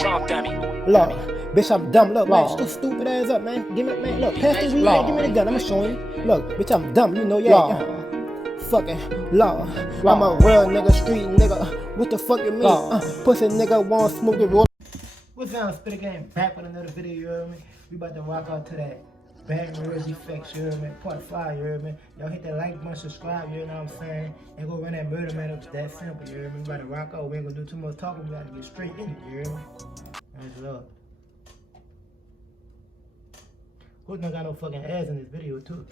Lord, bitch, I'm dumb. Look, man, shut your stupid ass up, man. Give me, man, look, pass the weed, man, give me the gun. I'ma show you. Look, bitch, I'm dumb. You know, yeah. Fucking Lord, I'm a real nigga, street nigga. What the fuck you mean? Pussy nigga want smoke it roll. What's down, Spit Game? Back with another video, you heard me? We about to rock out to that Baton Rouge effects, you heard me? Part 5, you heard me? Y'all hit that like button, subscribe, you know what I'm saying? And go run that murder man, it's that simple, you heard me? We about to rock out, we ain't gonna do too much talking, we gotta get straight in it, you heard me? That's love. Who's not got no fucking ass in this video, too?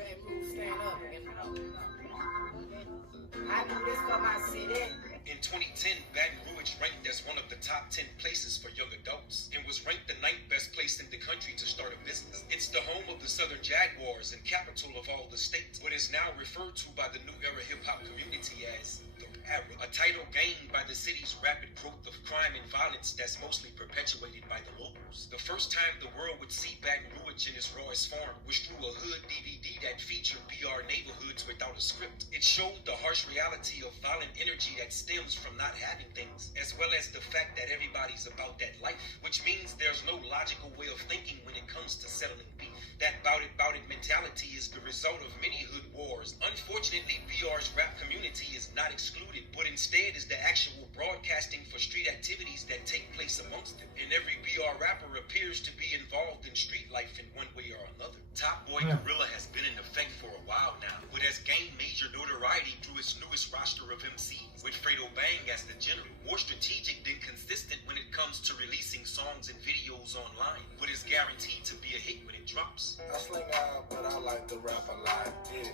I do this for my city. In 2010, Baton Rouge ranked as one of the top 10 places for young adults and was ranked the 9th best place in the country to start a business. It's the home of the Southern Jaguars and capital of all the states, what is now referred to by the new era hip-hop community as the Era, a title gained by the city's rapid growth of crime and violence that's mostly perpetuated by the locals. The first time the world would see Baton Rouge in its rawest form was through a hood DVD that featured BR neighborhoods without a script. It showed the harsh reality of violent energy that stems from not having things, as well as the fact that everybody's about that life, which means there's no logical way of thinking when it comes to settling beef. That bout it mentality is the result of many hood wars. Unfortunately, BR's rap community is not excluded, but instead is the actual broadcasting for street activities that take place amongst them. And every BR rapper appears to be involved in street life in one way or another. Top Boy Gorilla has been in effect for a while now, but has gained major notoriety through its newest roster of MCs, with Fredo Bang as the general. More strategic than consistent when it comes to releasing songs and videos online, but is guaranteed to be a hit when it drops. I sling out, but I like to rap a lot, yeah.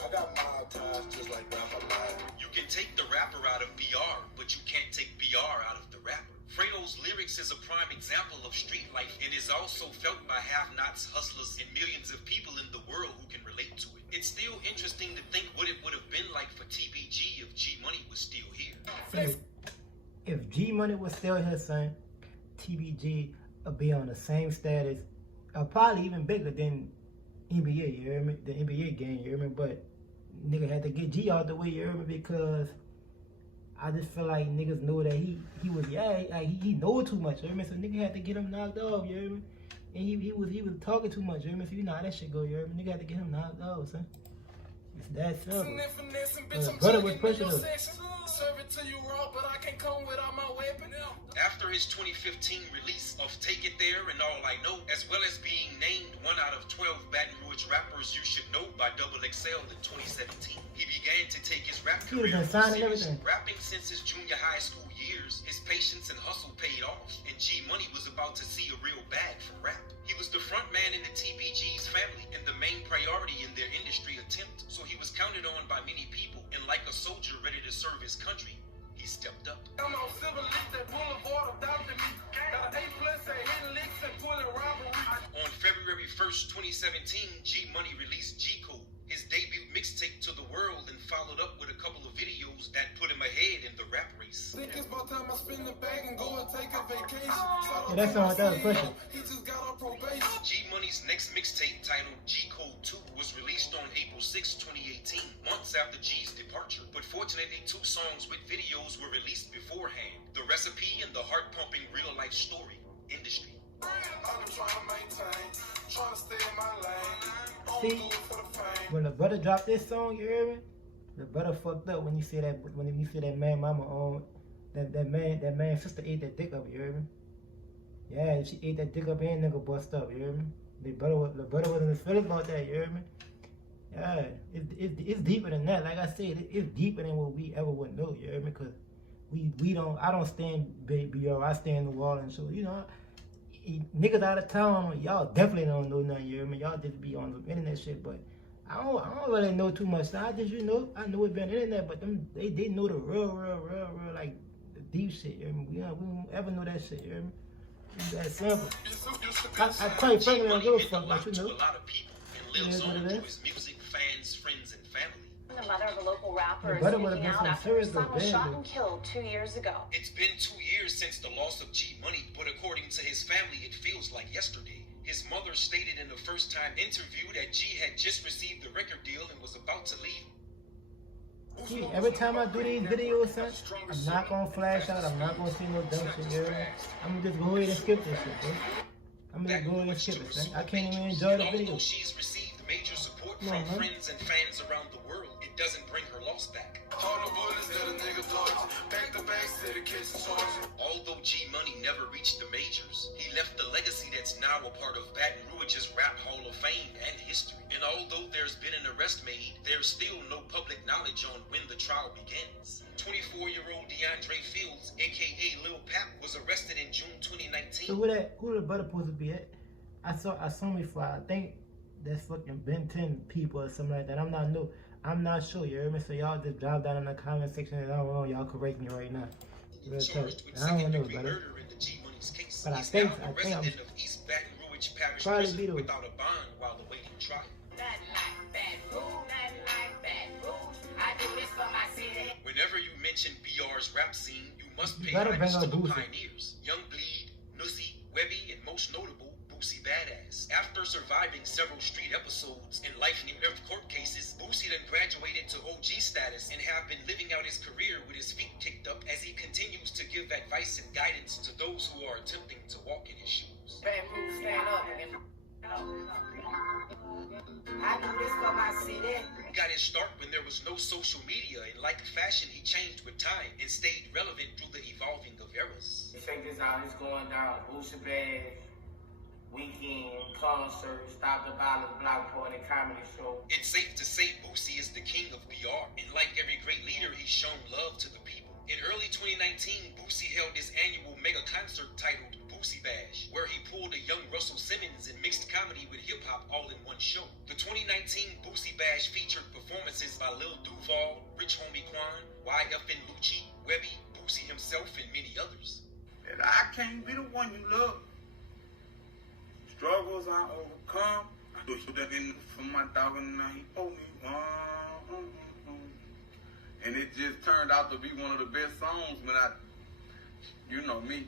I got mob ties just like rap a lot. You can take the rapper out of BR, but you can't take BR out of the rapper. Fredo's lyrics is a prime example of street life and is also felt by have-nots, hustlers, and millions of people in the world who can relate to it. It's still interesting to think what it would have been like for TBG if G Money was still here. If G Money was still here, son, TBG would be on the same status, probably even bigger than NBA, you hear me? The NBA game, you hear me? But nigga had to get G out the way, you hear me? Because I just feel like niggas know that he was, he know too much, you hear me? So nigga had to get him knocked off, you hear me? And he was talking too much, you hear me? So you know how that shit go, you hear me? Nigga had to get him knocked off, son. It's that simple. Brother was pushing us. After his 2015 release of Take It There and All I Know, as well as being named 1 out of 12 Baton Rouge rappers you should know by Double XL in 2017, he began to take his rap career seriously. Rapping since his junior high school years, his patience and hustle paid off, and G Money was about to see a real bag from rap. He was the front man in the TBG's family and the main priority in their industry attempt, so he was counted on by many people, and like a soldier ready to serve his country, he stepped up. On February 1st, 2017, G Money released G Code, his debut mixtape to the world, and followed up with a couple of videos that put him ahead in the rap race. Think it's about time I spin the bag and go and take a vacation. Yeah, that sound like that was pushing. He just got on probation. G Money's next mixtape, titled G Code 2, was released on April 6, 2018, months after G's departure. But fortunately, 2 songs with videos were released beforehand: The Recipe and the heart-pumping real-life story, Industry. I'm trying to maintain, trying to stay in my lane. See, when the brother dropped this song, you hear me? The brother fucked up when you see that man mama on that man sister ate that dick up, you hear me? Yeah, she ate that dick up and nigga bust up, you hear me? The brother wasn't as feeling about that, you hear me? Yeah, it's deeper than that. Like I said, it's deeper than what we ever would know, you hear me? Cause I don't stand BR, I stand the wall, and so, you know, niggas out of town, y'all definitely don't know nothing, you hear me? Y'all just be on the internet shit, but I don't really know too much. I just, you know, I know it's been internet, but they know the real, like, the deep shit, you hear me? We don't ever know that shit, you hear me? It's that simple. I quite frankly don't give a fuck, but you know. A lot of people and lives on through his music, fans, friends, and family. The mother of a local rapper is speaking out after her son was shot and killed 2 years ago. It's been 2 years since the loss of G Money, but according to his family, it feels like yesterday. His mother stated in the first-time interview that G had just received the record deal and was about to leave. See, every time I do these videos, son, I'm not gonna flash out. I'm not gonna see no dumb shit, you hear me? I'm gonna just go ahead and skip this shit, bro. I'm gonna go ahead and skip it, son. I can't even enjoy the video. Although she's received major support from friends and fans around the world, it doesn't bring her loss back. Although G Money never reached the majors, he left a legacy that's now a part of Baton Rouge's Rap Hall of Fame and history. And although there's been an arrest made, there's still no public knowledge on when the trial begins. 24-year-old DeAndre Fields, aka Lil Pap, was arrested in June 2019. So who the brother supposed to be at? I saw me fly. I think that's fucking Baton people or something like that. I'm not sure, you hear me? So y'all just drop down in the comment section and I don't know, y'all correct me right now. Real talk. I don't know, brother. But I think I'm probably be the without a bond while awaiting trial. Whenever you mention BR's rap scene, you must pay homage to the pioneers. Youngboy, Nussy, Webby, and most notable, Boosie Badass. After surviving several street episodes and life-near-death court cases, Boosie then graduated to OG status and have been living out his career with his feet kicked up as he continues to give advice and guidance to those who are attempting to walk in his shoes. Stand up and I do this for my city. He got his start when there was no social media, and like fashion, he changed with time and stayed relevant through the evolving of eras. Check this out, it's going down. Boosie Bash, weekend, concert, Stop the Violence, Block Party, comedy show. It's safe to say Boosie is the king of PR, and like every great leader, he's shown love to the people. In early 2019, Boosie held his annual mega concert titled Boosie Bash, where he pulled a young Russell Simmons and mixed comedy with hip-hop all in one show. The 2019 Boosie Bash featured performances by Lil Duval, Rich Homie Quan, YFN Lucci, Webby, Boosie himself, and many others. And I can't be the one you love. Struggles I overcome. I do that in for my dog and now he owe me. And it just turned out to be one of the best songs when you know me.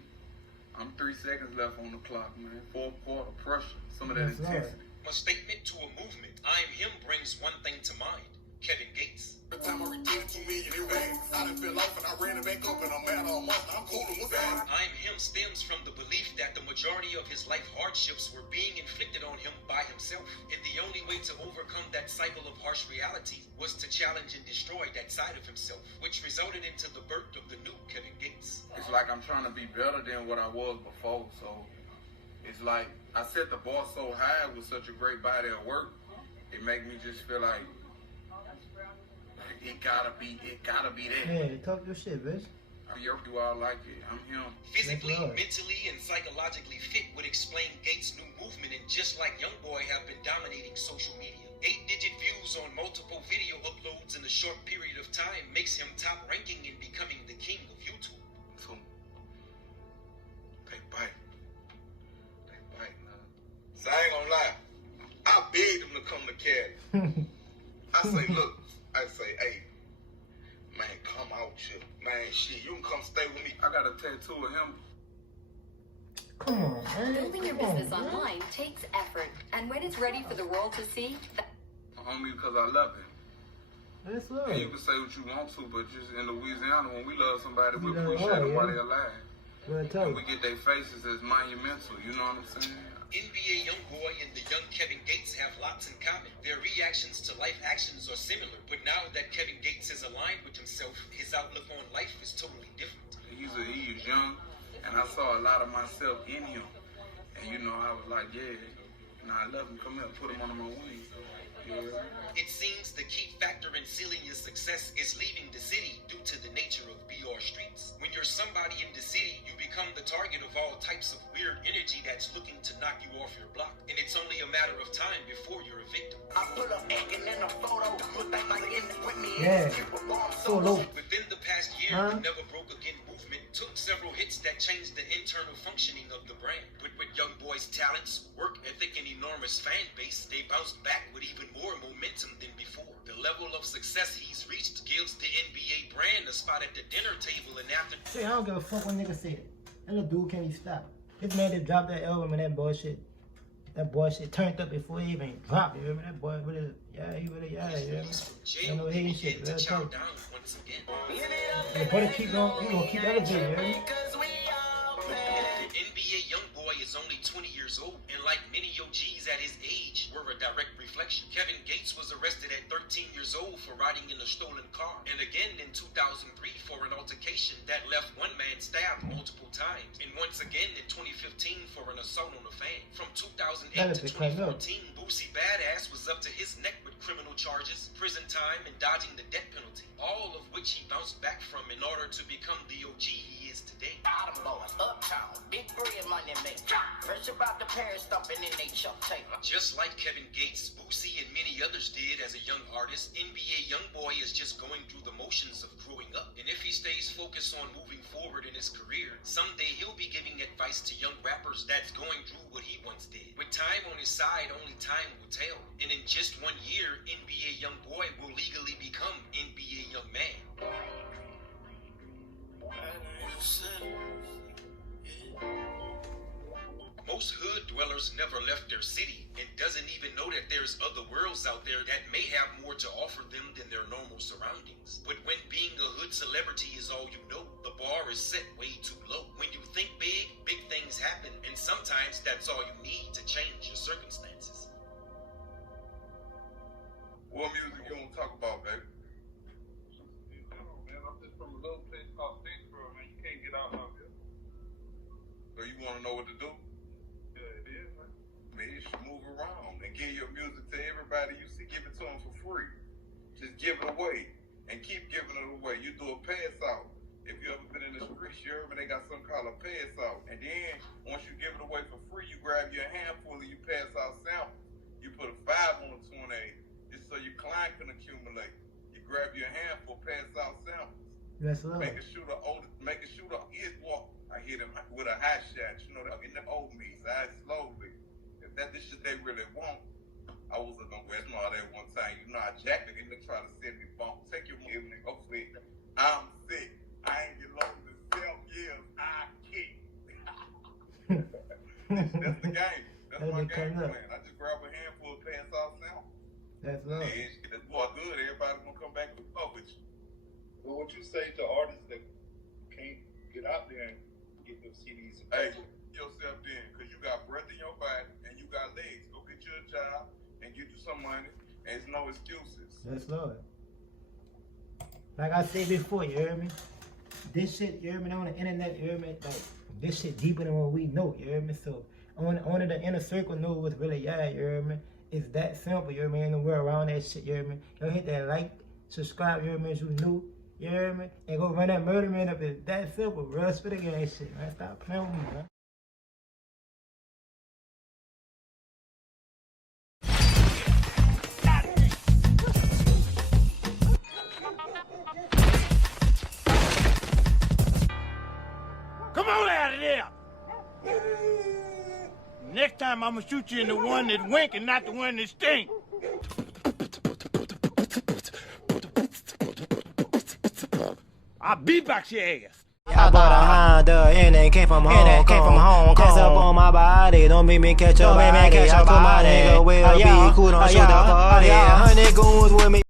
I'm 3 seconds left on the clock, man. 4th quarter pressure. Some of that intensity. A statement to a movement. I'm Him brings one thing to mind. Kevin Gates. Every time I redid 2 million in bank, I done fell off and I ran it back up and I'm mad all month. I'm coolin' with that. I'm Him stems from the belief that the majority of his life hardships were being inflicted on him by himself. And the only way to overcome that cycle of harsh reality was to challenge and destroy that side of himself, which resulted into the birth of the new Kevin Gates. It's like I'm trying to be better than what I was before, so it's like I set the bar so high with such a great body of work, it make me just feel like it gotta be that. Hey, talk your shit, bitch. Do I like it? I'm Him. Physically, mentally, and psychologically fit would explain Gates' new movement, and just like Youngboy have been dominating social media. 8-digit views on multiple video uploads in a short period of time makes him top ranking and becoming the king of YouTube. So, they bite, man. So I ain't gonna lie, I begged him to come to Cali. I say, look, hey, man, come out here. Man, shit, you can come stay with me. I got a tattoo of him. Come on, man. Building your business online takes effort, and when it's ready for the world to see, Homie, because I love him. That's love. And you can say what you want to, but just in Louisiana, when we love somebody, we love appreciate them all, while yeah. they're alive. Real And we get their faces as monumental, you know what I'm saying? NBA Youngboy and the young Kevin Gates have lots in common. Their reactions to life actions are similar, but now that Kevin Gates is aligned with himself, his outlook on life is totally different. He is young, and I saw a lot of myself in him. And you know, I was like, yeah, I love him. Come here, put him under my wings. Yeah. It seems the key factor in sealing your success is leaving the city due to the nature of BR streets. When you're somebody in the city, you become the target of all types of weird energy that's looking to knock you off your block. And it's only a matter of time before you're a victim. Yeah. So low. Within the past year, the Never Broke Again movement took several hits that changed the internal functioning of the brand. But with Youngboy's talents, work ethic, and enormous fan base, they bounced back with even more momentum than before. The level of success he's reached gives the NBA brand a spot at the dinner table, and after... See, I don't give a fuck what niggas say it. That little dude can't be stopped. This man that dropped that album and that bullshit. That boy shit turned up before he even dropped. You hear me? That boy really, he really, you hear me? Ain't no hate shit. Real talk. The brother keep going, he gonna keep elevating. You hear me? NBA Youngboy is only 20 years old, and like many OGs at his age, were a direct reflection. Kevin Gates was arrested at 13 years old for riding in a stolen car, and again in 2003 for an altercation that left one man stabbed multiple times, and once again in 2015 for an assault on a fan. From 2008 to 2014, Boosie Badass was up to his neck with criminal charges, prison time, and dodging the death penalty, all of which he bounced back from in order to become the OG he is today. Bottom boys, uptown, big bread money make. Fresh about the Paris thumping in they Chuck Taylor. Just like Kevin Gates, Boosie, and many others did as a young artist, NBA Youngboy is just going through the motions of growing up. And if he stays focused on moving forward in his career, someday he'll be giving advice to young rappers that's going through what he once did. With time on his side, only time will tell. And in just 1 year, NBA Youngboy will legally become NBA Young Man. Most hood dwellers never left their city and doesn't even know that there's other worlds out there that may have more to offer them than their normal surroundings. But when being a hood celebrity is all you know, the bar is set way too low. When you think big, big things happen, and sometimes that's all you need to change your circumstances. What music you want to talk about, baby? Man, I'm just from a little place called Statesboro, man. You can't get out of here. So you want to know what to do? Yeah, it is, man. Man, you should move around and give your music to everybody you see. Give it to them for free. Just give it away and keep giving it away. You do a pass out. If you ever been in the streets, you heard me, they got something called a pass out. And then once you give it away for free, you grab your handful and you pass out samples. You put a 5 on a 28 just so your client can accumulate. You grab your handful, pass out samples. That's love. Make a shooter is walk. I hit him with a high shot, you know, in the old meats. I slowly. If that's the shit they really want, I was gonna West Mall there one time. You know, I jacked it and they try to send me bump. Take your money, go flip. I'm sick. I ain't get low to 7 years. I kick. That's the game. That's my game plan. I just grab a handful of pass out now. That's love. Yeah, that's boy good. Everybody gonna come back with with you. Well, what you say to artists that can't get out there and get their CDs? Hey, yourself then, because you got breath in your body and you got legs. Go get you a job and get you some money, and there's no excuses. That's love. Like I said before, you hear me? This shit, you hear me, on the internet, you hear me? Like, this shit deeper than what we know, you hear me? So, only the inner circle know what's really, you hear me? It's that simple, you hear me? Ain't nowhere around that shit, you hear me? Yo, hit that like, subscribe, you hear me, as you new, you hear me? And go run that murder man up. It's that simple, bro. Spit again, shit, man. Stop playing with me, man. Come on out of there! Next time I'm gonna shoot you in the one that wink and not the one that stink. I'll beatbox your ass. I bought a Honda and it came from Hong Kong. Test up on my body, don't make me catch a body. I told my nigga we'll be cool, don't shoot the party. 100 goons with me.